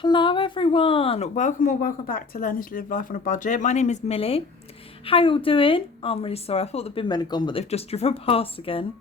Hello everyone, welcome or welcome back to Learning to Live Life on a Budget. My name is Millie. How you all doing? I'm really sorry, I thought the bin men had gone, but they've just driven past again.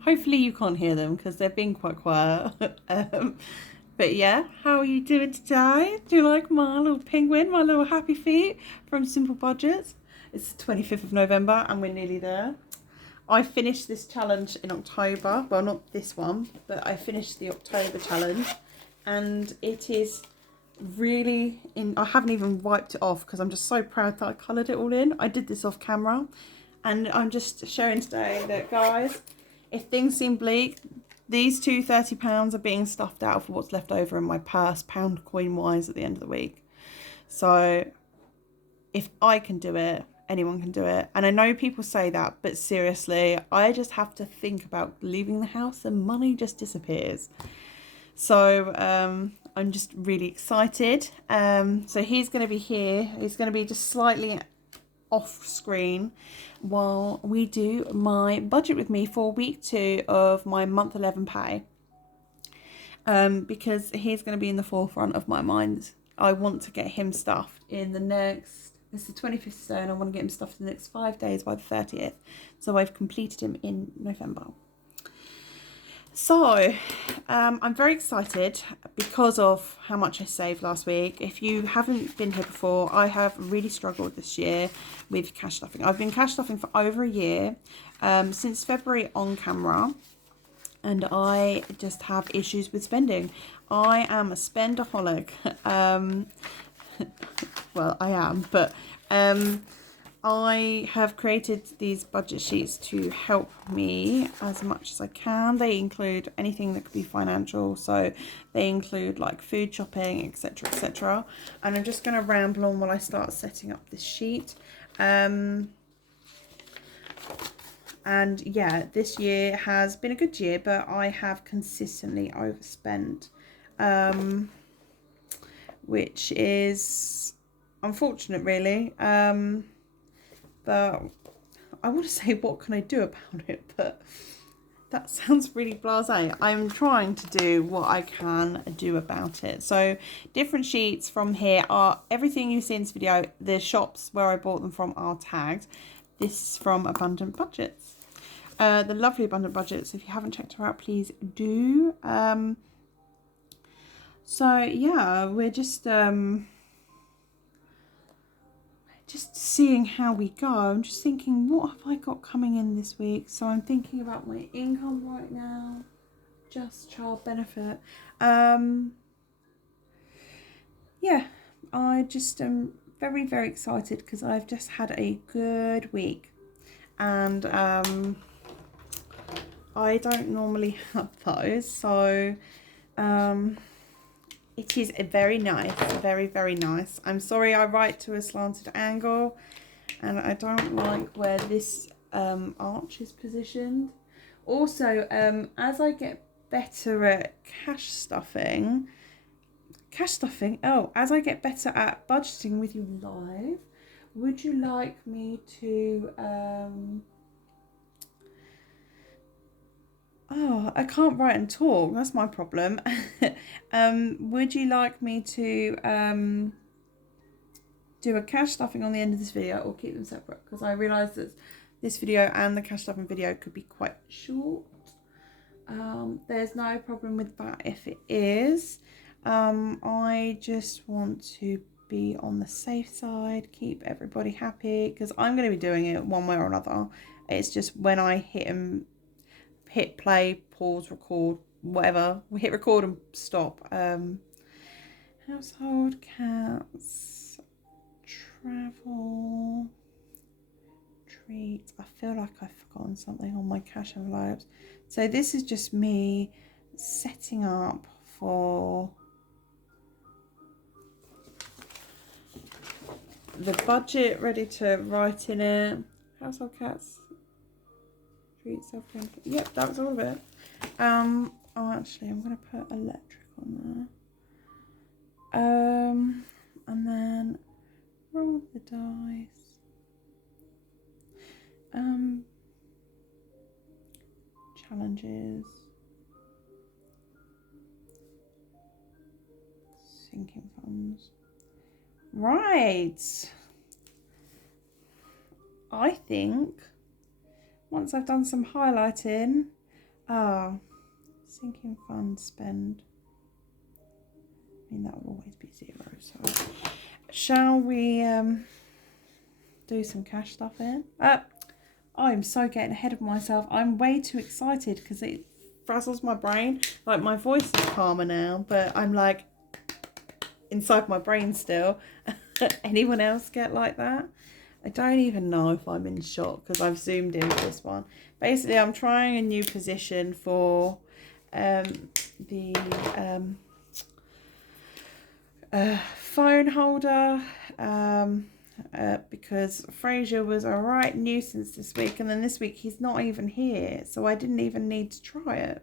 Hopefully you can't hear them because they're being quite quiet. But yeah, how are you doing today? Do you like my little penguin, my little happy feet from Simple Budgets? It's the 25th of November and we're nearly there. I finished this challenge in October. Well, not this one, but I finished the October challenge and it is really I haven't even wiped it off because I'm just so proud that I coloured it all in. I did this off camera and I'm just showing today that, guys, if things seem bleak, these two £30 are being stuffed out for what's left over in my purse, pound coin wise, at the end of the week. So if I can do it, anyone can do it. And I know people say that, but seriously, I just have to think about leaving the house and money just disappears. So I'm just really excited. So he's going to be here. He's going to be just slightly off screen while we do my budget with me for week 2 of my month 11 pay. Because he's going to be in the forefront of my mind. I want to get him stuffed in the next, it's the 25th today, and I want to get him stuffed in the next 5 days by the 30th. So I've completed him in November. So, I'm very excited because of how much I saved last week. If you haven't been here before, I have really struggled this year with cash stuffing. I've been cash stuffing for over a year, since February on camera, and I just have issues with spending. I am a spendaholic. Well, I am, but I have created these budget sheets to help me as much as I can. They include anything that could be financial, so they include like food shopping, etc, etc. And I'm just going to ramble on while I start setting up this sheet. And yeah, this year has been a good year, but I have consistently overspent, which is unfortunate, really. But I want to say, what can I do about it? But that sounds really blasé. I'm trying to do what I can do about it. So different sheets from here are everything you see in this video. The shops where I bought them from are tagged. This is from Abundant Budgets. The lovely Abundant Budgets. If you haven't checked her out, please do. So yeah, we're just seeing how we go. I'm just thinking, what have I got coming in this week? So I'm thinking about my income right now, just child benefit. Yeah, I just am very, very excited because I've just had a good week, and I don't normally have those, so it is very nice, very, very nice. I'm sorry I write to a slanted angle, and I don't like where this arch is positioned. Also, as I get better at cash stuffing, as I get better at budgeting with you live, would you like me to, oh, I can't write and talk. That's my problem. Would you like me to do a cash stuffing on the end of this video, or keep them separate? Because I realise that this video and the cash stuffing video could be quite short. There's no problem with that if it is. I just want to be on the safe side, keep everybody happy, because I'm going to be doing it one way or another. It's just when I hit play, pause, record, whatever. We hit record and stop. Household, cats, travel, treats. I feel like I've forgotten something on my cash envelopes. So this is just me setting up for the budget, ready to write in it. Household, cats, treats, self-care. Yep, that was all of it. Oh, actually, I'm going to put electric on there. And then roll the dice. Challenges. Sinking funds. Right. I think once I've done some highlighting, sinking fund spend. I mean, that will always be 0. So, shall we do some cash stuff in? I'm so getting ahead of myself. I'm way too excited because it frazzles my brain. Like, my voice is calmer now, but I'm like inside my brain still. Anyone else get like that? I don't even know if I'm in shock because I've zoomed in for this one. Basically, I'm trying a new position for the phone holder because Fraser was a right nuisance this week, and then this week he's not even here, so I didn't even need to try it,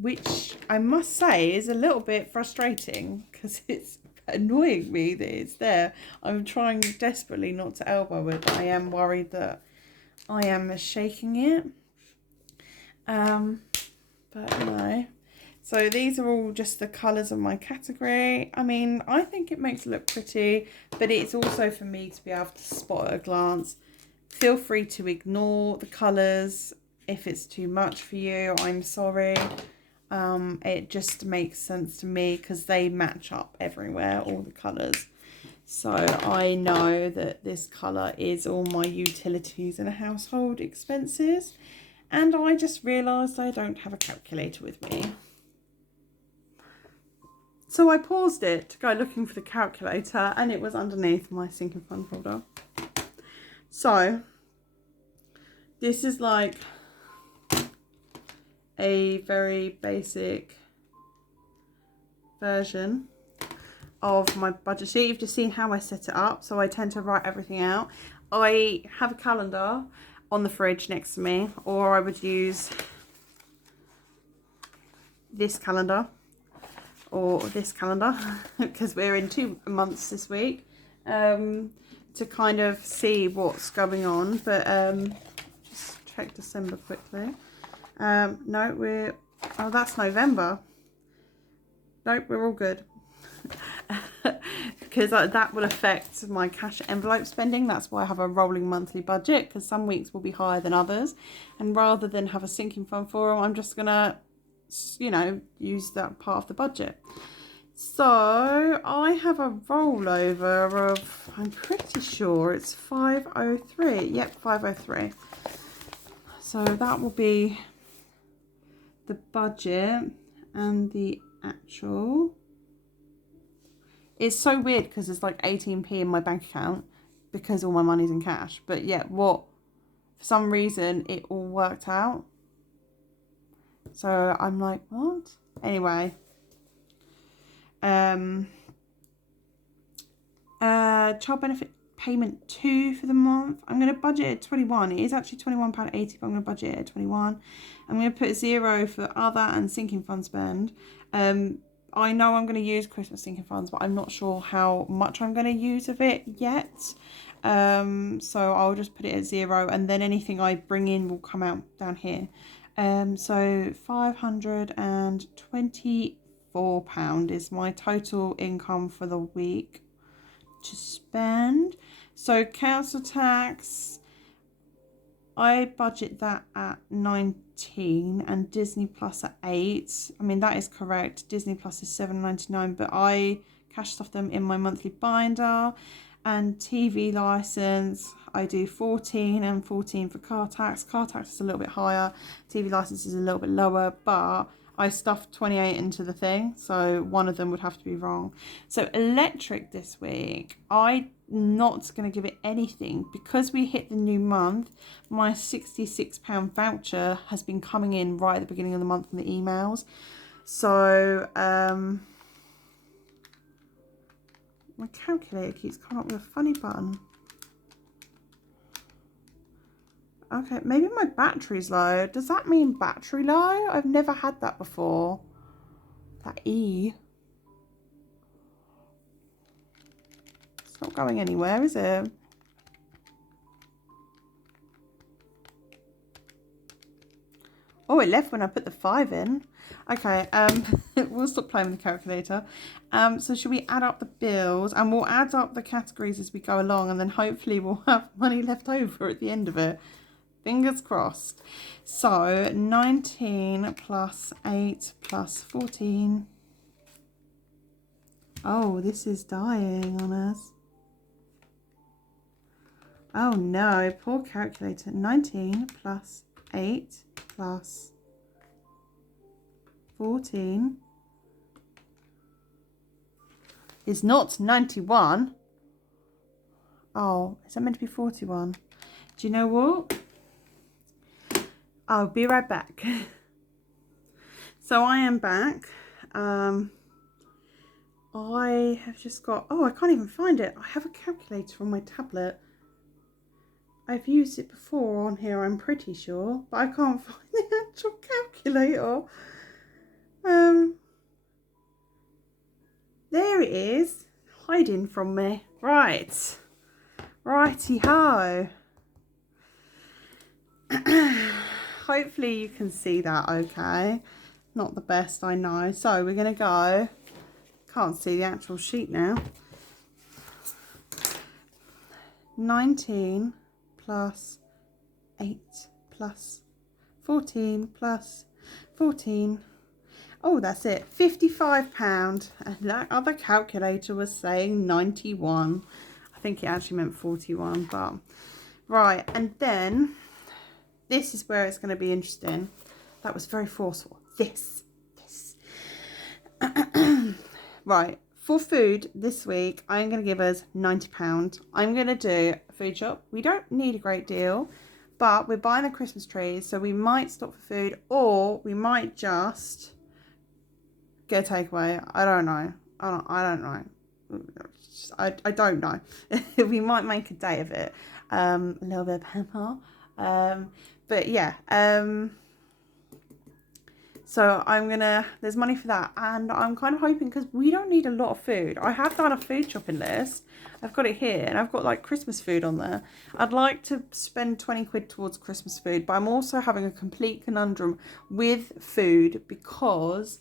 which I must say is a little bit frustrating because it's annoying me that it's there. I'm trying desperately not to elbow it, but I am worried that I am shaking it. But no. So these are all just the colours of my category. I mean, I think it makes it look pretty, but it's also for me to be able to spot at a glance. Feel free to ignore the colours if it's too much for you. I'm sorry. It just makes sense to me because they match up everywhere, all the colours. So I know that this colour is all my utilities and household expenses. And I just realised I don't have a calculator with me. So I paused it to go looking for the calculator, and it was underneath my sinking fund folder. So this is like a very basic version of my budget sheet. You've just seen how I set it up, so I tend to write everything out. I have a calendar on the fridge next to me, or I would use this calendar or this calendar because we're in 2 months this week, to kind of see what's going on. But just check December quickly. No, that's November. Nope, we're all good. Because that will affect my cash envelope spending. That's why I have a rolling monthly budget, because some weeks will be higher than others, and rather than have a sinking fund for them, I'm just gonna, you know, use that part of the budget. So I have a rollover of, I'm pretty sure it's 503. Yep, 503. So that will be the budget, and the actual. It's so weird because it's like 18p in my bank account because all my money's in cash. But yeah, for some reason it all worked out. So I'm like, what? Anyway. Child benefit payment 2 for the month. I'm going to budget at 21. It is actually £21.80, but I'm going to budget at 21. I'm going to put 0 for other and sinking fund spend. I know I'm going to use Christmas sinking funds, but I'm not sure how much I'm going to use of it yet. So I'll just put it at 0, and then anything I bring in will come out down here. So £524 is my total income for the week to spend. So council tax, I budget that at 19 and Disney Plus at 8. I mean, that is correct. Disney Plus is $7.99, but I cash stuff them in my monthly binder. And TV license, I do 14 and 14 for car tax. Car tax is a little bit higher. TV license is a little bit lower, but I stuffed 28 into the thing, so one of them would have to be wrong. So electric this week, I'm not going to give it anything because we hit the new month. My £66 voucher has been coming in right at the beginning of the month in the emails. So my calculator keeps coming up with a funny button. Okay, maybe my battery's low. Does that mean battery low? I've never had that before. That E. It's not going anywhere, is it? Oh, Oh, it left when I put the 5 in. Okay, we'll stop playing with the calculator. So should we add up the bills? And we'll add up the categories as we go along, and then hopefully we'll have money left over at the end of it. Fingers crossed. So 19 plus 8 plus 14. Oh, this is dying on us. Oh no, poor calculator. 19 plus 8 plus 14 is not 91. Oh, is that meant to be 41? Do you know what? I'll be right back. So I am back. I have just got, oh, I can't even find it. I have a calculator on my tablet. I've used it before on here, I'm pretty sure, but I can't find the actual calculator. There it is, hiding from me. Right, righty-ho. Hopefully you can see that okay. Not the best, I know. So we're going to go, can't see the actual sheet now. 19 plus 8 plus 14 plus 14. Oh, that's it, £55. And that other calculator was saying 91. I think it actually meant 41, but right. And then this is where it's going to be interesting. That was very forceful. This. Right, for food this week, I'm going to give us £90. I'm going to do a food shop. We don't need a great deal, but we're buying the Christmas trees, so we might stop for food, or we might just get a takeaway. I don't know. I don't know. I don't know. We might make a day of it. A little bit of pepper. But yeah. So I'm gonna, there's money for that, and I'm kind of hoping, because we don't need a lot of food. I have done a food shopping list. I've got it here, and I've got like Christmas food on there. I'd like to spend 20 quid towards Christmas food, but I'm also having a complete conundrum with food because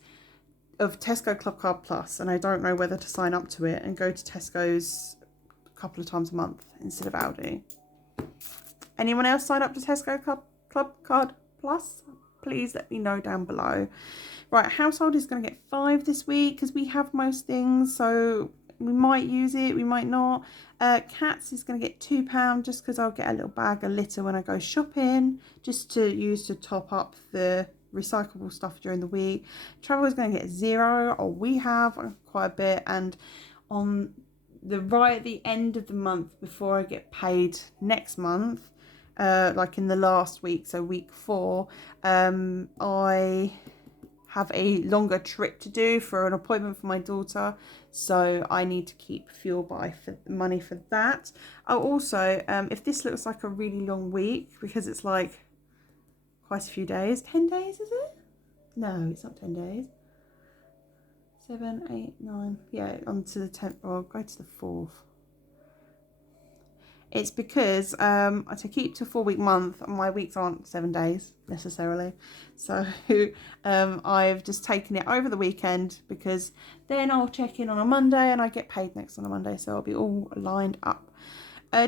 of Tesco Club Card Plus, and I don't know whether to sign up to it and go to Tesco's a couple of times a month instead of Aldi. Anyone else sign up to Tesco Club Card Plus? Please let me know down below. Right, household is going to get 5 this week because we have most things, so we might use it, we might not. Cats is going to get £2 just because I'll get a little bag of litter when I go shopping, just to use to top up the recyclable stuff during the week. Travel is going to get 0, or we have quite a bit, and on the right at the end of the month before I get paid next month, like in the last week, so week 4, I have a longer trip to do for an appointment for my daughter, so I need to keep fuel buy for money for that. Oh, also, if this looks like a really long week, because it's like quite a few days, 10 days is it? No, it's not 10 days. 7, 8, 9, yeah, on to the 10th, or I'll go to the 4th. It's because to keep to a 4-week month, my weeks aren't 7 days necessarily. So I've just taken it over the weekend, because then I'll check in on a Monday and I get paid next on a Monday. So I'll be all lined up.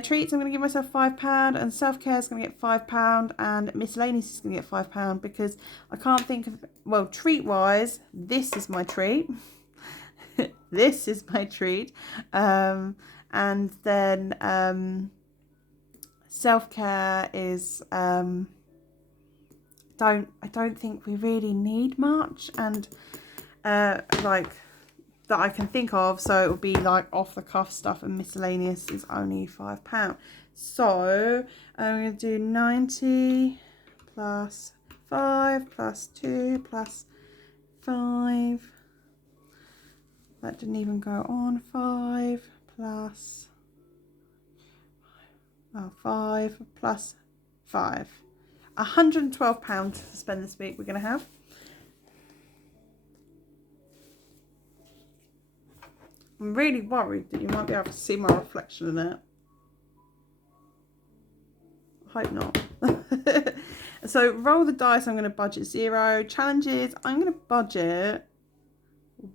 Treats, I'm going to give myself £5, and self-care is going to get £5, and miscellaneous is going to get £5, because I can't think of, well, treat-wise, this is my treat. This is my treat. And then self-care is I don't think we really need much, and like that I can think of, so it will be like off the cuff stuff, and miscellaneous is only £5. So I'm going to do 90 plus 5 plus 2 plus 5. That didn't even go on. 5 plus 5 plus 5. £112 to spend this week we're going to have. I'm really worried that you might be able to see my reflection in it. I hope not. So roll the dice, I'm going to budget 0. Challenges, I'm going to budget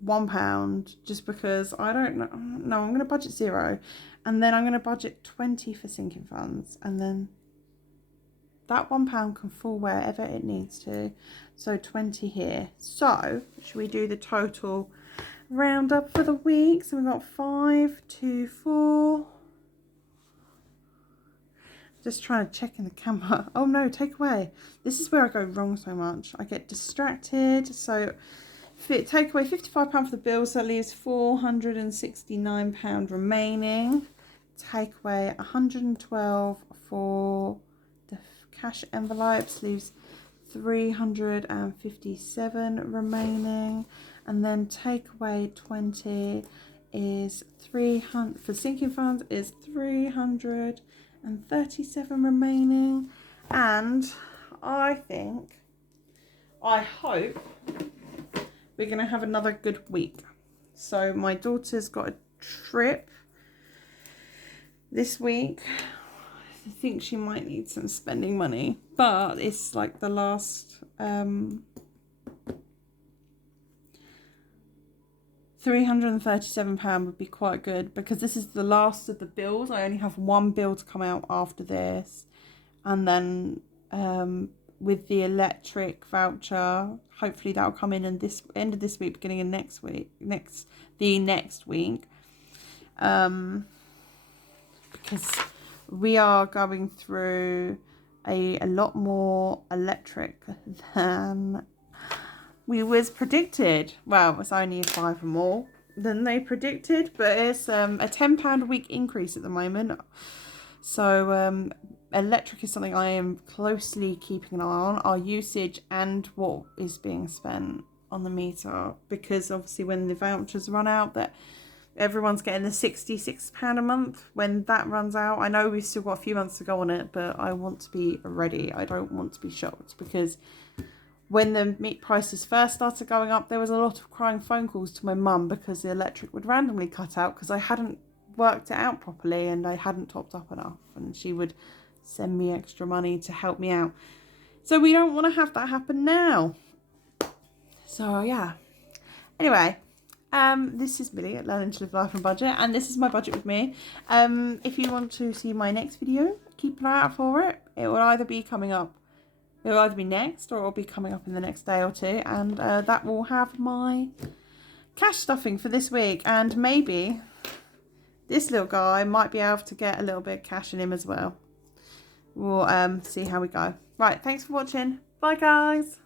£1 just because I don't know. No, I'm going to budget 0. And then I'm going to budget 20 for sinking funds. And then that £1 can fall wherever it needs to. So 20 here. So should we do the total roundup for the week? So we've got 5, 2, 4. Just trying to check in the camera. Oh no, take away. This is where I go wrong so much. I get distracted. So take away £55 for the bills, so that leaves £469 remaining. Take away 112 for the cash envelopes, leaves 357 remaining. And then take away 20 is 300 for sinking funds is 337 remaining. And I hope we're going to have another good week. So my daughter's got a trip this week. I think she might need some spending money, but it's like the last £337 would be quite good, because this is the last of the bills. I only have one bill to come out after this, and then with the electric voucher, hopefully that'll come in this end of this week, beginning of next week, next week, because we are going through a lot more electric than we was predicted. Well, it's only 5 more than they predicted, but it's a £10 a week increase at the moment. So electric is something I am closely keeping an eye on, our usage and what is being spent on the meter, because obviously when the vouchers run out, that everyone's getting the £66 a month. When that runs out, I know we've still got a few months to go on it, but I want to be ready. I don't want to be shocked, because when the meat prices first started going up, there was a lot of crying phone calls to my mum because the electric would randomly cut out because I hadn't worked it out properly and I hadn't topped up enough, and she would send me extra money to help me out. So we don't want to have that happen now. So yeah. Anyway, this is Millie at Learning to Live Life on Budget, and this is my budget with me. If you want to see my next video, keep an eye out for it. It will either be coming up, it will either be next, or it will be coming up in the next day or two, and that will have my cash stuffing for this week, and maybe this little guy might be able to get a little bit of cash in him as well. We'll see how we go. Right, thanks for watching. Bye guys.